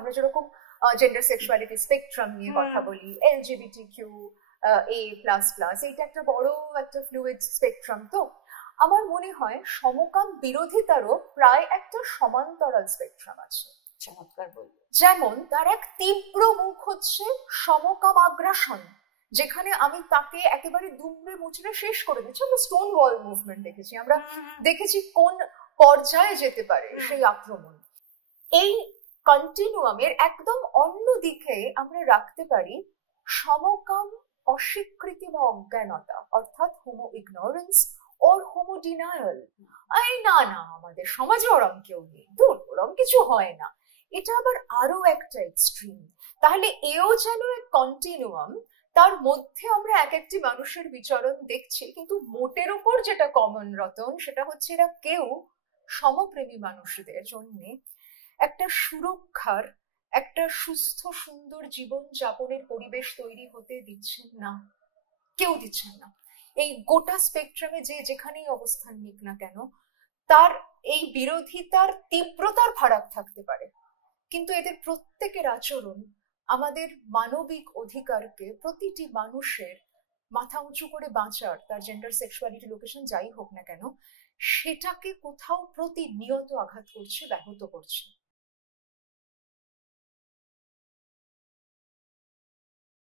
আমরা যেরকম gender sexuality spectrum নিয়ে কথা বলি, LGBTQ++, এইটা একটা বড় একটা ফ্লুইড স্পেকট্রাম। তো আমার মনে হয় সমকাম বিরোধিতারও প্রায় একটা সমান্তরাল স্পেকট্রাম আছে। চমৎকার বলবো। যেমন তার এক তীব্র মুখ হচ্ছে সমকাম আগ্রাসন, যেখানে আমি তাকে একেবারে দুমড়ে মুচড়ে শেষ করে দিচ্ছি। আমরা স্টোন ওয়াল মুভমেন্ট দেখেছি, আমরা দেখেছি কোন পর্যায়ে যেতে পারে সেই আক্রমণ। এই কন্টিনিউয়ামের একদম অন্য দিকে আমরা রাখতে পারি সমকাম অস্বীকৃতি বা অজ্ঞানতা, অর্থাৎ হোমো ইগনোরেন্স ওর হোমো ডিনায়াল। এই না না, আমাদের সমাজে ওরম কেউ নেই, দূর, ওরম কিছু হয় না। এটা আবার আরো একটা এক্সট্রিম। তাহলে এও যেন এক কন্টিনিউয়াম, তার মধ্যে আমরা এক একটি মানুষের বিচরণ দেখছি, কিন্তু মোটের উপর যেটা কমন রতন, সেটা হচ্ছে এরা কেউ সমপ্রেমী মানুষদের জন্য একটা সুরক্ষার, একটা সুস্থ সুন্দর জীবন যাপনের পরিবেশ তৈরি হতে দিচ্ছেন না, কেউ দিচ্ছেন না। এই গোটা স্পেকট্রামে যে যেখানেই অবস্থান নিক না কেন, তার এই বিরোধিতার তীব্রতার ফারাক থাকতে পারে, কিন্তু এদের প্রত্যেকের আচরণ আমাদের মানবিক অধিকারকে, প্রতিটি মানুষের মাথা উঁচু করে বাঁচার, তার জেন্ডার সেক্সুয়ালিটি লোকেশন যাই হোক না কেন, সেটাকে কোথাও প্রতিনিয়ত আঘাত করছে, ব্যাহত করছে।